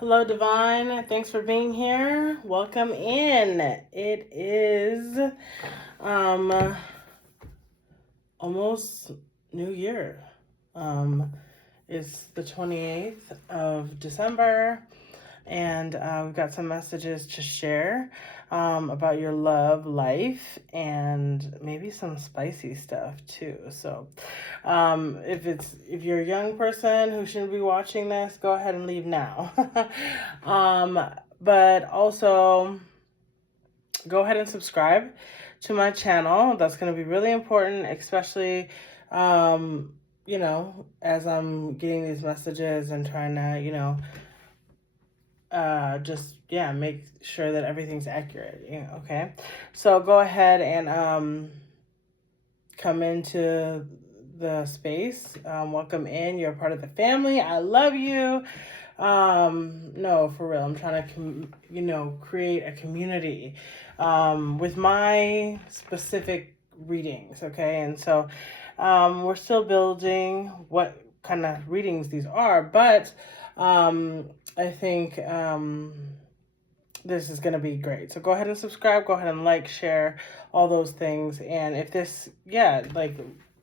Hello, Divine. Thanks for being here. Welcome in. It is um almost New Year. Um, it's the 28th of December, and we've got some messages to share about your love life and maybe some spicy stuff too. So, if you're a young person who shouldn't be watching this, go ahead and leave now. um, but also go ahead and subscribe to my channel. That's going to be really important, especially as I'm getting these messages and trying to, make sure that everything's accurate. Okay. So go ahead and come into the space. Welcome in. You're part of the family. I love you. No, for real. I'm trying to, create a community with my specific readings. Okay. And so we're still building what kind of readings these are, but I think this is going to be great. So go ahead and subscribe, go ahead and like, share, all those things. And if this,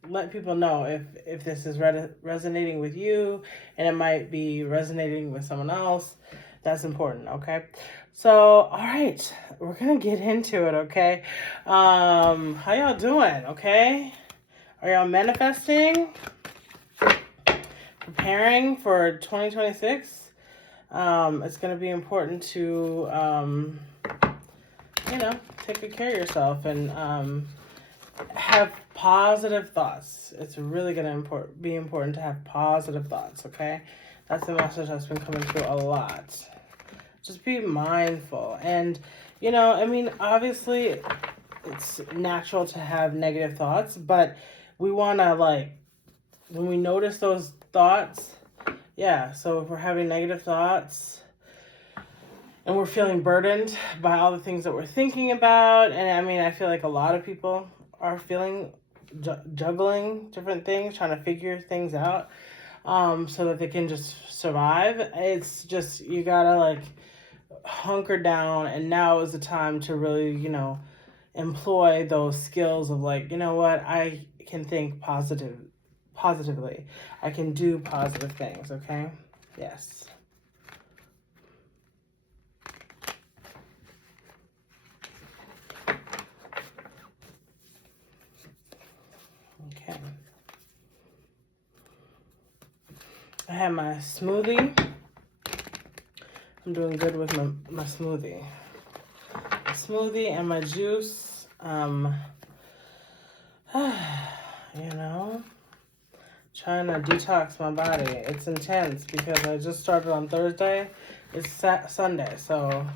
let people know if this is resonating with you and it might be resonating with someone else. That's important. Okay. So, all right, we're going to get into it. Okay. How y'all doing? Okay. Are y'all manifesting? Preparing for 2026? It's going to be important to, take good care of yourself and have positive thoughts. It's really going to be important to have positive thoughts, okay? That's the message that's been coming through a lot. Just be mindful. And, obviously it's natural to have negative thoughts, but we want to, when we notice those thoughts, so if we're having negative thoughts and we're feeling burdened by all the things that we're thinking about, and I feel like a lot of people are feeling juggling different things, trying to figure things out so that they can just survive. It's just, you gotta hunker down, and now is the time to really, employ those skills of I can think positively. I can do positive things, okay? Yes. Okay. I have my smoothie. I'm doing good with my smoothie. My smoothie and my juice. Trying to detox my body. It's intense because I just started on Thursday. It's Sunday, so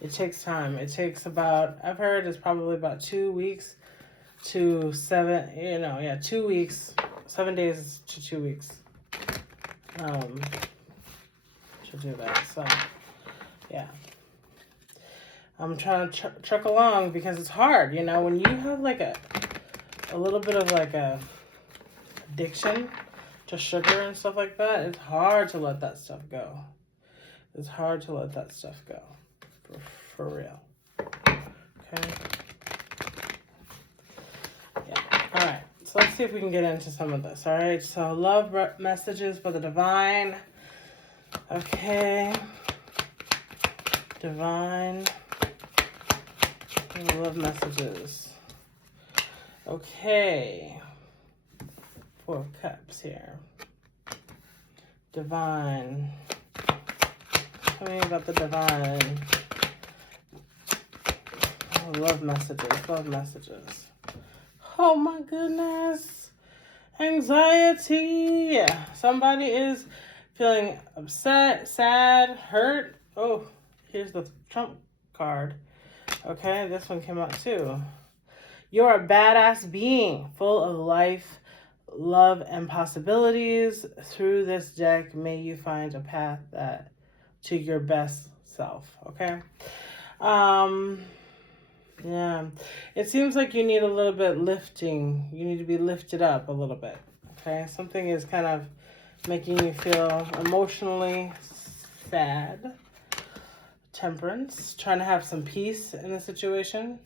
it takes time. It takes I've heard it's probably about 2 weeks to 2 weeks, 7 days to 2 weeks to do that. So, yeah. I'm trying to truck along because it's hard, when you have a little bit of a addiction to sugar and stuff like that, it's hard to let that stuff go. It's hard to let that stuff go. For real. Okay. Yeah. All right. So let's see if we can get into some of this. All right. So love messages for the divine. Okay. Divine. Love messages. Okay. 4 of Cups here. Divine. Tell me about the divine. Oh, love messages. Love messages. Oh my goodness. Anxiety. Somebody is feeling upset, sad, hurt. Oh, here's the Trump card. Okay, this one came out too. You're a badass being, full of life, love, and possibilities. Through this deck, may you find a path to your best self. Okay. Yeah. It seems like you need a little bit lifting. You need to be lifted up a little bit. Okay. Something is kind of making you feel emotionally sad. Temperance, trying to have some peace in the situation.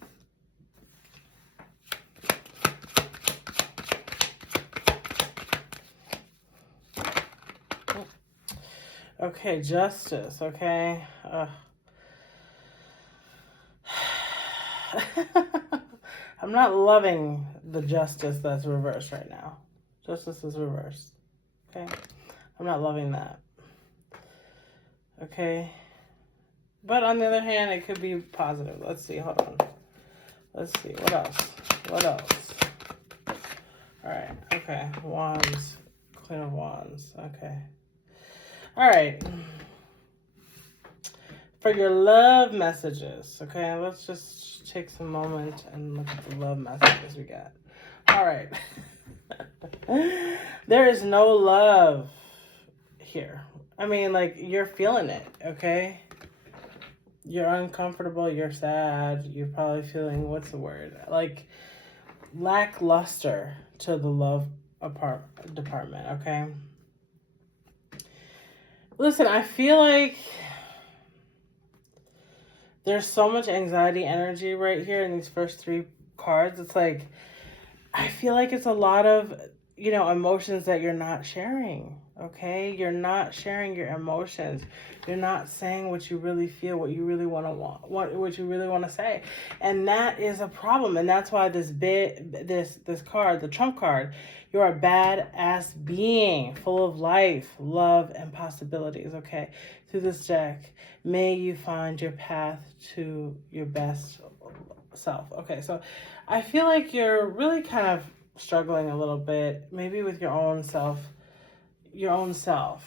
Okay, Justice, okay. I'm not loving the Justice that's reversed right now. Justice is reversed, okay? I'm not loving that, okay? But on the other hand, it could be positive. Let's see, hold on. Let's see, what else? What else? All right, okay, Wands, Queen of Wands, okay. All right. For your love messages, okay, let's just take some moment and look at the love messages we got. All right. There is no love here. I mean, like, you're feeling it, okay? You're uncomfortable, you're sad, you're probably feeling, what's the word? Like, lackluster to the love department, okay? Listen, I feel like there's so much anxiety energy right here in these first three cards. It's like, I feel like it's a lot of, emotions that you're not sharing, okay? You're not sharing your emotions. You're not saying what you really feel, what you really what you really want to say. And that is a problem. And that's why this card, the Trump card, you're a badass being full of life, love, and possibilities, okay? Through this deck, may you find your path to your best self. Okay, so I feel like you're really kind of struggling a little bit, maybe with your own self,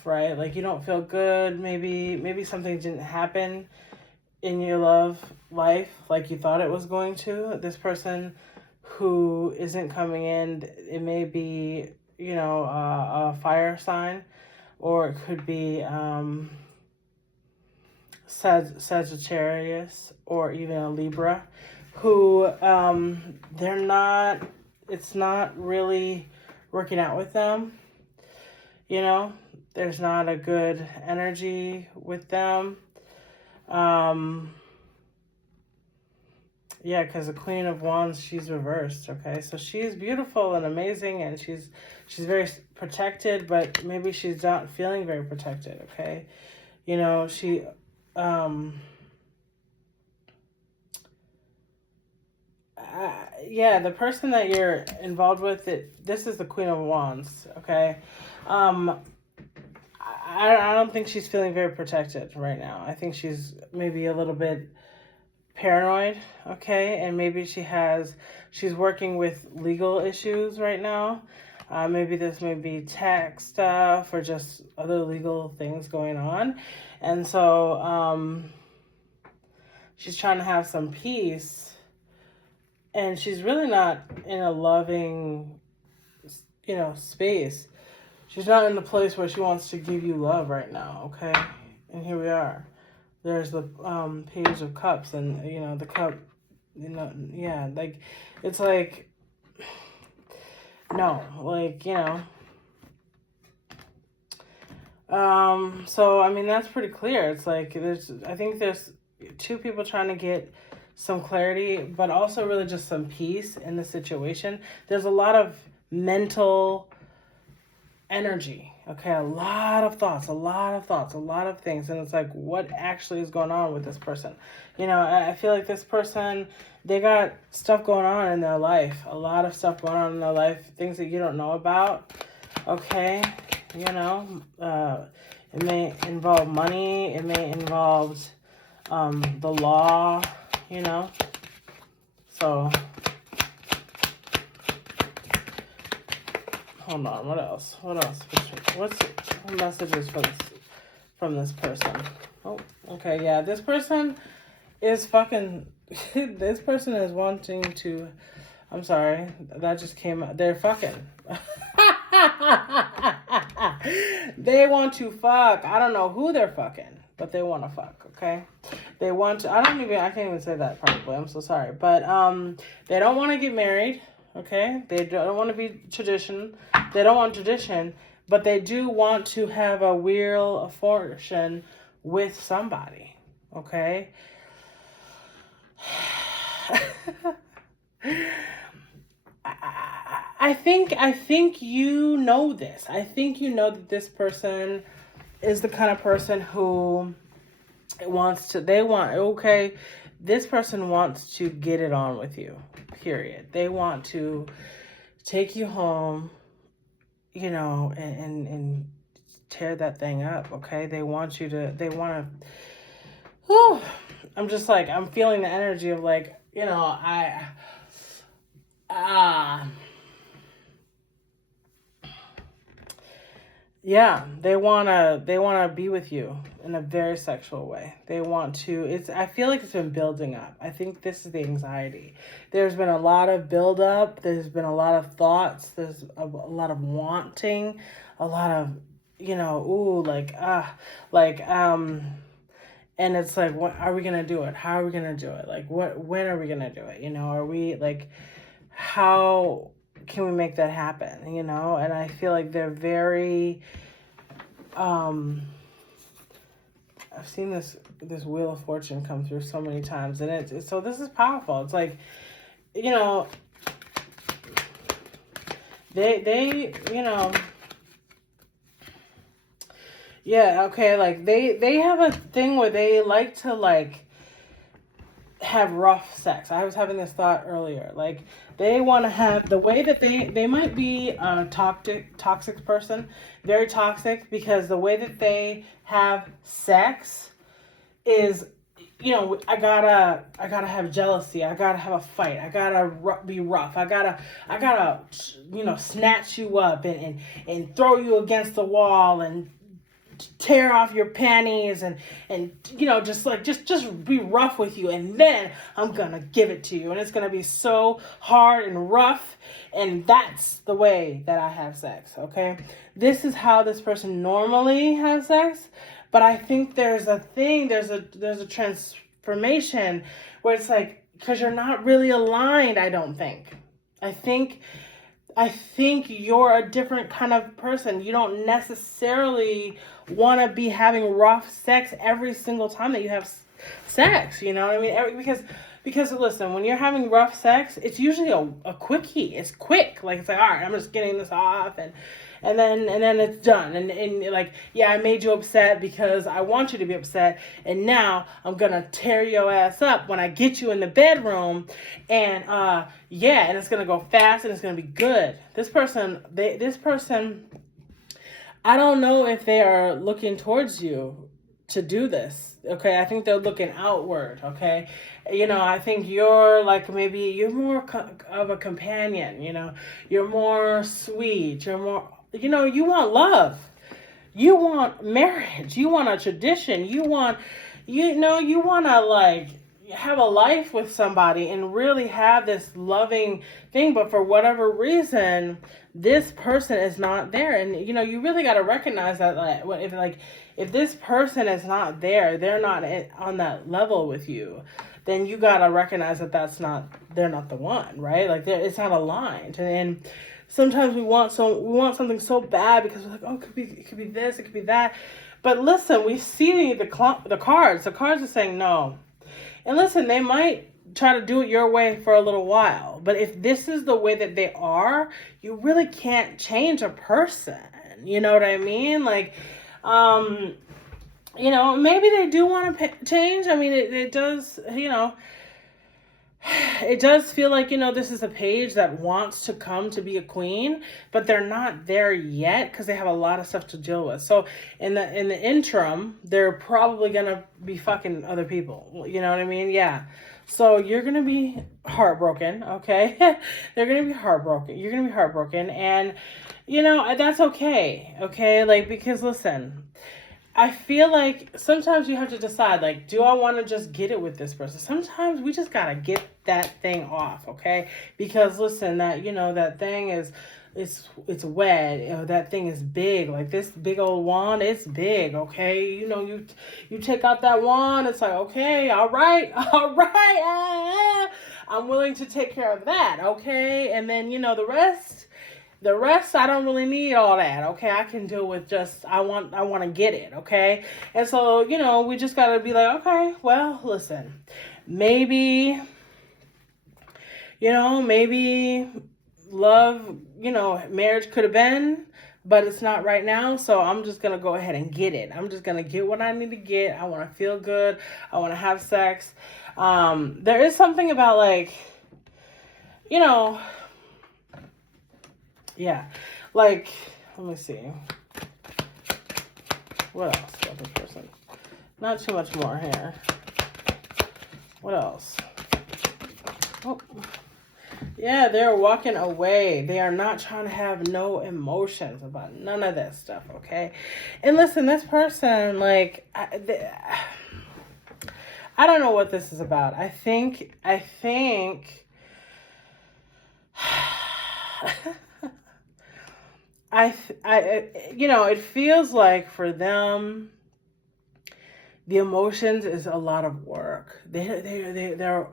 right? Like, you don't feel good. Maybe something didn't happen in your love life like you thought it was going to. This person who isn't coming in, it may be, a fire sign, or it could be Sagittarius, or even a Libra, who it's not really working out with them. There's not a good energy with them. Yeah, because the Queen of Wands, she's reversed, okay? So she's beautiful and amazing, and she's very protected, but maybe she's not feeling very protected, okay? The person that you're involved with, this is the Queen of Wands, okay? I don't think she's feeling very protected right now. I think she's maybe a little bit paranoid, okay? And maybe she's working with legal issues right now. Maybe this may be tax stuff or just other legal things going on. And so she's trying to have some peace. And she's really not in a loving, space. She's not in the place where she wants to give you love right now, okay? And here we are. There's the Page of Cups, and, the cup, like, it's like, no, like, so, I mean, that's pretty clear. It's like, I think there's two people trying to get some clarity, but also really just some peace in the situation. There's a lot of mental energy, okay? A lot of thoughts, a lot of things. And it's like, what actually is going on with this person? I feel like this person, they got stuff going on in their life, a lot of stuff going on in their life, things that you don't know about, okay? It may involve money, it may involve the law, so hold on, what else? What's messages from this person? Oh, okay, yeah, this person is fucking, this person is wanting to, I'm sorry, that just came out, they're fucking. They want to fuck. I don't know who they're fucking, but they want to fuck, okay? They want to, I can't even say that probably, I'm so sorry. But they don't want to get married, okay? They don't want to be tradition. They don't want tradition, but they do want to have a Wheel of Fortune with somebody, okay? I think you know this. I think you know that this person is the kind of person who this person wants to get it on with you, period. They want to take you home, and tear that thing up, okay? They want to, whew, I'm just like, I'm feeling the energy of like, yeah, they wanna be with you in a very sexual way. They want to. I feel like it's been building up. I think this is the anxiety. There's been a lot of build up. There's been a lot of thoughts. There's a lot of wanting, a lot of, and it's like, what are we gonna do it? How are we gonna do it? Like, when are we gonna do it? Are we like, how can we make that happen? And I feel like they're very, I've seen this Wheel of Fortune come through so many times, and it's so this is powerful. It's like, they yeah, okay, like they have a thing where they like to like have rough sex. I was having this thought earlier. Like, they want to have the way that they might be a toxic person, very toxic, because the way that they have sex is, I gotta have jealousy. I gotta have a fight. I gotta be rough. I gotta snatch you up and throw you against the wall and tear off your panties and just be rough with you, and then I'm gonna give it to you, and it's gonna be so hard and rough, and that's the way that I have sex. Okay, this is how this person normally has sex, but I think there's a transformation where it's like, because you're not really aligned. I think you're a different kind of person. You don't necessarily want to be having rough sex every single time that you have sex. You know what I mean? Because listen, when you're having rough sex, it's usually a quickie. It's quick. Like, it's like, all right, I'm just getting this off, and then it's done. And like, yeah, I made you upset because I want you to be upset. And now I'm going to tear your ass up when I get you in the bedroom. And and it's going to go fast and it's going to be good. This person, I don't know if they are looking towards you to do this. Okay, I think they're looking outward. Okay, I think you're like, maybe you're more of a companion. You're more sweet. You're more, you want love. You want marriage. You want a tradition. You want to like have a life with somebody and really have this loving thing. But for whatever reason, this person is not there. And, you really got to recognize that, if this person is not there, they're not on that level with you, then you got to recognize that they're not the one, right? Like, it's not aligned. And sometimes we want something so bad because we're like, oh, it could be this, it could be that. But listen, we see the cards. The cards are saying no. And listen, they might try to do it your way for a little while. But if this is the way that they are, you really can't change a person. You know what I mean? Like, maybe they do want to change. I mean, it does, it does feel like, this is a page that wants to come to be a queen, but they're not there yet because they have a lot of stuff to deal with. So in the interim, they're probably going to be fucking other people. You know what I mean? Yeah. So you're going to be heartbroken, okay? They're going to be heartbroken. You're going to be heartbroken, and, that's okay, okay? Like, because listen, I feel like sometimes you have to decide, like, do I want to just get it with this person? Sometimes we just got to get that thing off, okay? Because listen, that thing is, it's wet. That thing is big. Like, this big old wand, it's big, okay? You take out that wand, it's like, okay, all right, I'm willing to take care of that, okay? And then, the rest, The rest, I don't really need all that, okay? I can deal with just, I want to get it, okay? And so, we just got to be like, okay, well, listen, maybe, maybe love, marriage could have been, but it's not right now. So I'm just going to go ahead and get it. I'm just going to get what I need to get. I want to feel good. I want to have sex. There is something about like, yeah, like, let me see. What else about this person? Not too much more here. What else? Oh. Yeah, they're walking away. They are not trying to have no emotions about none of that stuff, okay? And listen, this person, like, I don't know what this is about. I think, it feels like for them, the emotions is a lot of work. They're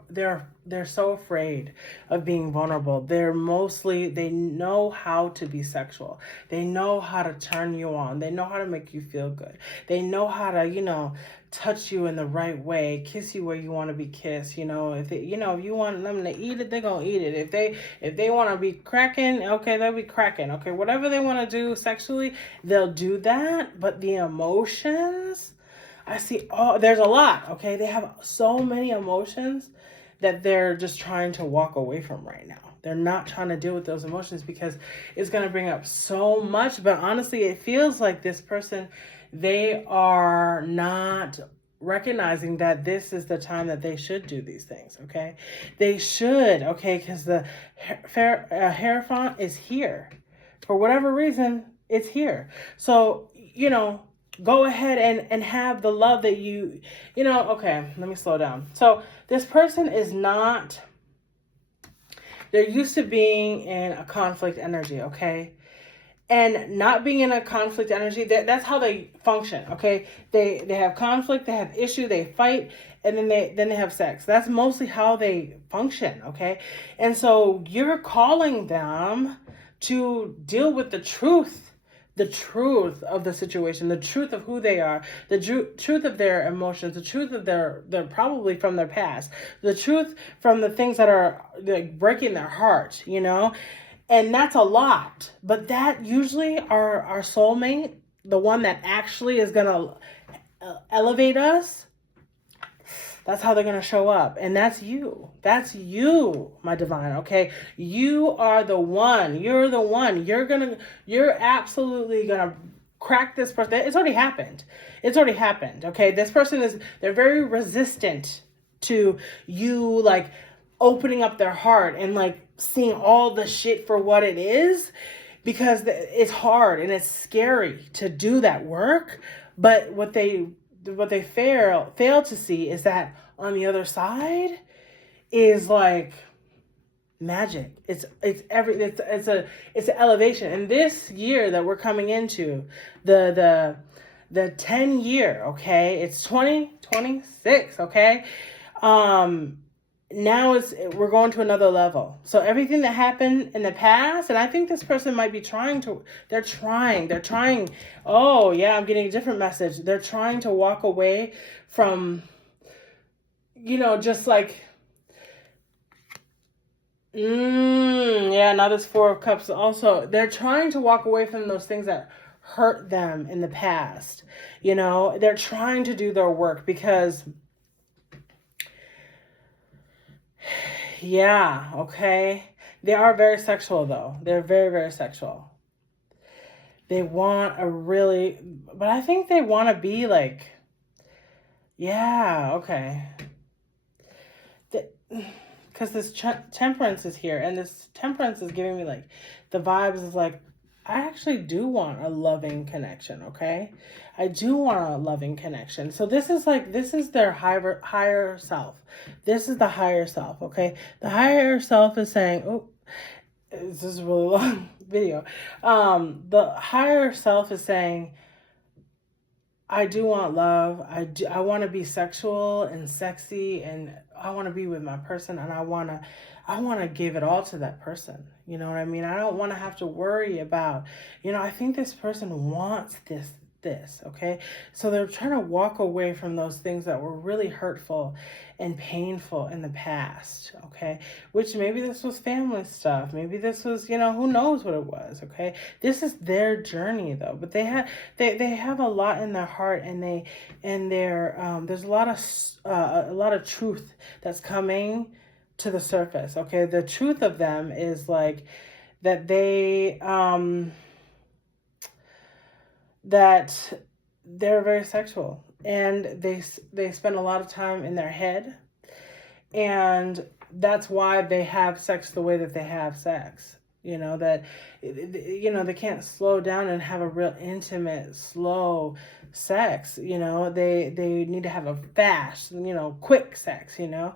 so afraid of being vulnerable. They know how to be sexual. They know how to turn you on. They know how to make you feel good. They know how to, touch you in the right way, kiss you where you want to be kissed. If if you want them to eat it, they're gonna eat it. If they want to be cracking, okay, they'll be cracking. Okay, whatever they want to do sexually, they'll do that. But the emotions, I see, there's a lot, okay? They have so many emotions that they're just trying to walk away from right now. They're not trying to deal with those emotions because it's going to bring up so much. But honestly, it feels like this person, they are not recognizing that this is the time that they should do these things, okay? They should, okay? Because the Hierophant is here. For whatever reason, it's here. So, go ahead and have the love that okay, let me slow down. So this person is not, they're used to being in a conflict energy, okay? And not being in a conflict energy, that's how they function, okay? They have conflict, they have issue, they fight, and then they have sex. That's mostly how they function, okay? And so you're calling them to deal with the truth of the situation, the truth of who they are, the truth of their emotions, the truth of their probably from their past, the truth from the things that are like breaking their heart, and that's a lot. But that usually our soulmate, the one that actually is gonna elevate us, that's how they're going to show up. And that's you. That's you, my divine, okay? You are the one. You're the one. You're absolutely going to crack this person. It's already happened. Okay? This person they're very resistant to you, like, opening up their heart and, like, seeing all the shit for what it is, because it's hard and it's scary to do that work. But what they fail to see is that on the other side is like magic. It's an elevation. And this year that we're coming into, the 10 year, okay, it's 2026, okay. Now we're going to another level. So everything that happened in the past, and I think this person might be they're trying. Oh yeah, I'm getting a different message. They're trying to walk away from, just like, yeah, now this Four of Cups also. They're trying to walk away from those things that hurt them in the past. They're trying to do their work because, yeah, okay. They are very sexual, though. They're very, very sexual. They want but I think they want to be like, yeah, okay. Because this temperance is here, and this temperance is giving me like the vibes of like, I actually do want a loving connection, okay? I do want a loving connection. So this is their higher self. This is the higher self, okay? The higher self is saying, oh, this is a really long video. The higher self is saying, I do want love. I want to be sexual and sexy, and I want to be with my person, and I want to give it all to that person. You know what I mean? I don't want to have to worry about, I think this person wants this, okay? So they're trying to walk away from those things that were really hurtful and painful in the past, okay? Which maybe this was family stuff. Maybe this was, who knows what it was, okay? This is their journey though. But they have a lot in their heart, and there's a lot of truth that's coming to the surface, okay? The truth of them is like that that they're very sexual, and they spend a lot of time in their head, and that's why they have sex the way that they have sex. That they can't slow down and have a real intimate, slow sex. They need to have a fast, quick sex. So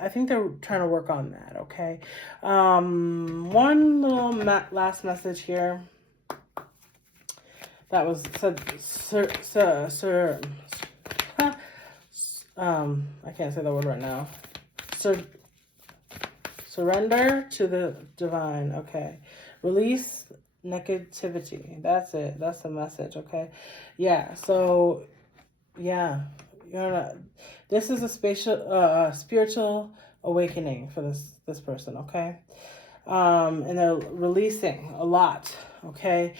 I think they're trying to work on that. Okay. One little last message here. That was said, I can't say the word right now. Surrender to the divine. Okay. Release negativity. That's it. That's the message. Okay. Yeah. So, yeah. This is a spiritual awakening for this person. Okay. And they're releasing a lot. Okay.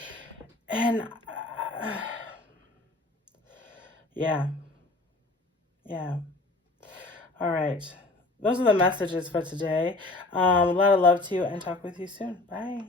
And yeah. All right. Those are the messages for today. A lot of love to you, and talk with you soon. Bye.